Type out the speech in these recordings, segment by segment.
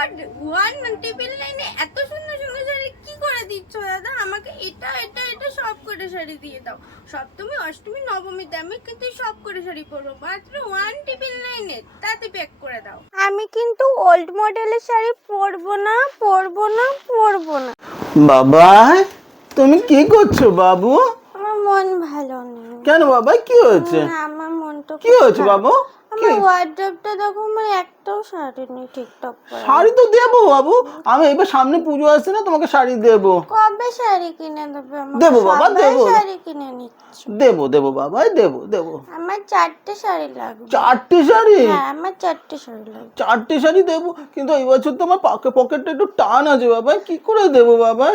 God, 199 এত সুন্দর সুন্দর শাড়ি কি করে দিচ্ছ দাদা? আমাকে এটা এটা এটা সব করে শাড়ি দিয়ে দাও। সপ্তমী, অষ্টমী, নবমীতে আমি কিন্তু সব করে শাড়ি পরবো, মাত্র 199 তাতে প্যাক করে দাও। আমি কিন্তু ওল্ড মডেলের শাড়ি পরবো না, পরবো না, পরবো না। বাবা, তুমি কি করছো বাবু? আমার মন ভালো নেই। কেন বাবা, কি হয়েছে? আমার মনটা কি হয়েছে বাবু? আমার ওয়ার্ড্রোবটা দেখো, আমার একটাও শাড়ি নেই ঠিকঠাক করে। শাড়ি তো দেবো বাবু, আমি এবার সামনে পুজো আসছে না, তোমাকে শাড়ি দেবো। কবে শাড়ি কিনে দেবে আমাকে? দেবো বাবা, দেবো। শাড়ি কিনে নিচ্ছ? দেবো দেবো বাবা, দেবো দেবো। আমার 4টে শাড়ি লাগবে। 4টে শাড়ি? হ্যাঁ, আমার 4টে শাড়ি লাগবে। 4টে শাড়ি দেবো, কিন্তু এই বছর তো আমার পকেটটা একটু টান আছে বাবা, কি করে দেবো বাবা?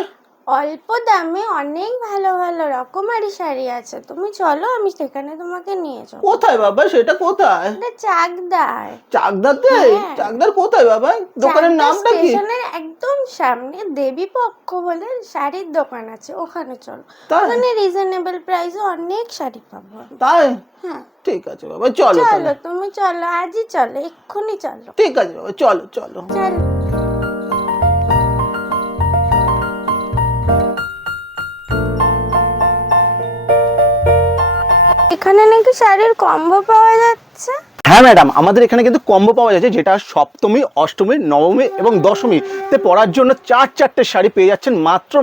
অল্প দামে অনেক ভালো ভালো রকমারি শাড়ি আছে, তুমি চলো, আমি সেখানে তোমাকে নিয়ে যাবো। কোথায় বাবা, সেটা কোথায়? এটা চাকদার। চাকদাতে? হ্যাঁ। চাকদার কোথায় বাবা? দোকানের নামটা কি? স্টেশনের একদম সামনে দেবী পক্ষ বলে শাড়ির দোকান আছে, ওখানে চলো। তাই? ওখানে রিজনেবল প্রাইসে অনেক শাড়ি পাবো। তাই? হ্যাঁ, ঠিক আছে বাবা, চলো চলো, তাহলে। তুমি চলো, আজই চলো, এক্ষুনি চলো। ঠিক আছে বাবা, চলো চলো। চলো। এখানে নাকি শাড়ির কম্বো পাওয়া যাচ্ছে। হ্যাঁ ম্যাডাম, আমাদের এখানে কিন্তু কম্বো পাওয়া যাচ্ছে, যেটা সপ্তমী, অষ্টমী, নবমী এবং দশমীতে পরার জন্য 4টে শাড়ি পেয়ে যাচ্ছেন মাত্র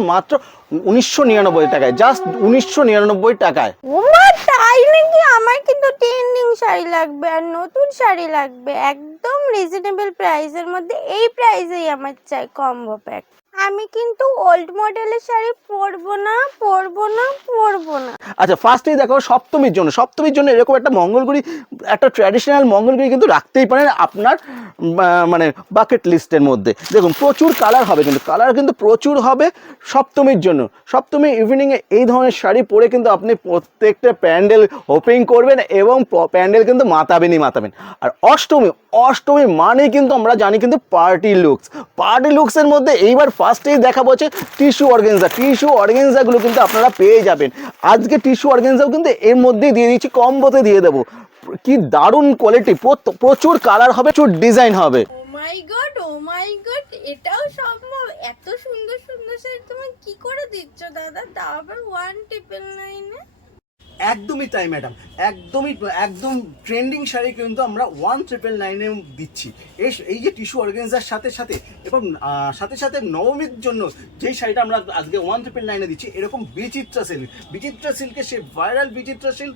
1999 টাকায়, জাস্ট 1999 টাকায়। ওমা, তাই নাকি? আমার কিন্তু ট্রেন্ডিং শাড়ি লাগবে আর নতুন শাড়ি লাগবে, একদম রিজনেবল প্রাইসের মধ্যে। এই প্রাইসেই আমার চাই কম্বো প্যাক। আমি কিন্তু ওল্ড মডেলের শাড়ি পরবো না, পরবো না, পরবো না। আচ্ছা, ফার্স্টেই দেখো সপ্তমীর জন্য এরকম একটা মঙ্গলগুড়ি, একটা ট্র্যাডিশনাল মঙ্গলগুড়ি কিন্তু রাখতেই পারেন আপনার মানে বাকেট লিস্টের মধ্যে। দেখুন, প্রচুর কালার হবে, কিন্তু কালার কিন্তু প্রচুর হবে সপ্তমীর জন্য। সপ্তমী ইভিনিংয়ে এই ধরনের শাড়ি পরে কিন্তু আপনি প্রত্যেকটা প্যান্ডেল ওপেনিং করবেন এবং প্যান্ডেল কিন্তু মাতাবেনই মাতাবেন। আর অষ্টমী মানেই কিন্তু আমরা জানি কিন্তু পার্টি লুকসের মধ্যে এইবার ফার্স্টেই দেখাবো হচ্ছে টিস্যু অর্গানজাগুলো কিন্তু আপনারা পেয়ে যাবেন। আজকে টিস্যু অর্গানজাও কিন্তু এর মধ্যেই দিয়ে দিচ্ছি, কম্বোতে দিয়ে দেবো। কি দারুণ কোয়ালিটি, প্রচুর কালার হবে, প্রচুর ডিজাইন হবে। ও মাই গড, এটাও সম্ভব? এত সুন্দর সুন্দর শাড়ি তুমি কি করে দিচ্ছ দাদা? তাও আবার 199 একদমই তাই ম্যাডাম, একদম ট্রেন্ডিং শাড়ি কিন্তু আমরা 199 দিচ্ছি। এই যে টিস্যু অর্গানজার সাথে সাথে এবং সাথে নবমীর জন্য যেই শাড়িটা আমরা আজকে 199 দিচ্ছি, এরকম বিচিত্রা সিল্কের সে ভাইরাল বিচিত্রা সিল্ক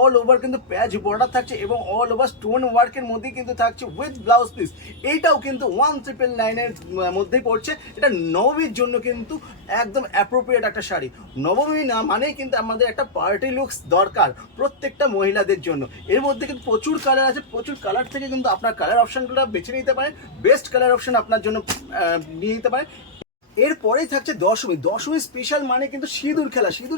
অল ওভার কিন্তু প্যাচ বর্ডার থাকছে এবং অল ওভার স্টোন ওয়ার্কের মধ্যে কিন্তু থাকছে উইথ ব্লাউজ পিস। এইটাও কিন্তু 199 মধ্যেই পড়ছে। এটা নবমীর জন্য কিন্তু একদম অ্যাপ্রোপ্রিয়েট একটা শাড়ি। নবমী না মানেই কিন্তু আমাদের একটা পার্টি লুকস দরকার প্রত্যেকটা মহিলাদের জন্য। এর মধ্যে কিন্তু প্রচুর কালার আছে, প্রচুর কালার থেকে কিন্তু আপনার কালার অপশনগুলো বেছে নিতে পারেন, বেস্ট কালার অপশন আপনার জন্য নিয়ে নিতে পারেন। এরপরেই থাকছে দশমী স্পেশাল মানে কিন্তু সিঁদুর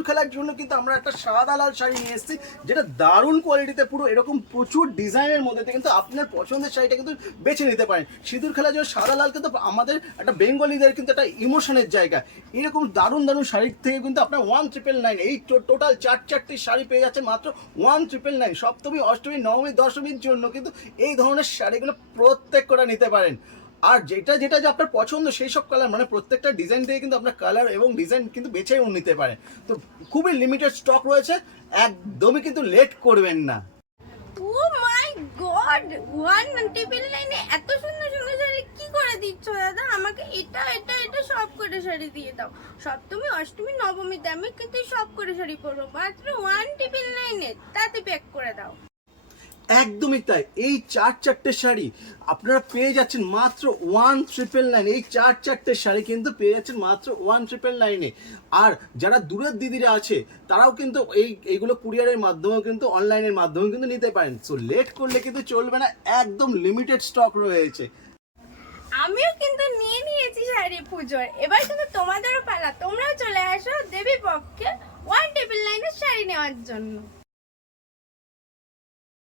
খেলার জন্য কিন্তু আমরা একটা সাদা লাল শাড়ি নিয়ে এসেছি, যেটা দারুণ কোয়ালিটিতে, পুরো এরকম প্রচুর ডিজাইনের মধ্যে কিন্তু আপনার পছন্দের শাড়িটা কিন্তু বেছে নিতে পারেন। সিঁদুর খেলার জন্য সাদা লাল কিন্তু আমাদের একটা বেঙ্গলিদের কিন্তু একটা ইমোশনের জায়গা। এরকম দারুণ শাড়ির থেকে কিন্তু আপনার 199 এই টোটাল 4টি শাড়ি পেয়ে যাচ্ছে মাত্র 199। সপ্তমী, অষ্টমী, নবমী, দশমীর জন্য কিন্তু এই ধরনের শাড়িগুলো প্রত্যেকটা নিতে পারেন। আর যেটা যে আপনার পছন্দ সেই সব কালার, মানে প্রত্যেকটা ডিজাইন থেকে কিন্তু আপনার কালার এবং ডিজাইন কিন্তু বেছেও নিতে পারেন। তো খুবই লিমিটেড স্টক রয়েছে, একদমই কিন্তু লেট করবেন না। ও মাই গড, 199 এত সুন্দর সুন্দর শাড়ি কি করে দিচ্ছ দাদা? আমাকে এটা এটা এটা সব করে শাড়ি দিয়ে দাও। সপ্তমী, অষ্টমী, নবমীতে আমি কিন্তু সব করে শাড়ি পরবো, মাত্র 199 তাতে প্যাক করে দাও। একদমই তাই, এই 4টে শাড়ি আপনারা পেয়ে যাচ্ছেন মাত্র 199। এই 4টে শাড়ি কিন্তু পেয়ে যাচ্ছেন মাত্র 199। আর যারা দূরের দিদিরা আছে তারাও কিন্তু এইগুলো কুরিয়ারের মাধ্যমেও কিন্তু অনলাইনের মাধ্যমেও কিন্তু নিতে পারেন। সো লেট করলে কিন্তু চলবে না, একদম লিমিটেড স্টক রয়েছে। আমিও কিন্তু নিয়ে নিয়েছি শাড়ি পুজোর, এবার কিন্তু তোমাদেরও পালা, তোমরাও চলে আসো দেবী পক্ষে 199 শাড়ি নেওয়ার জন্য।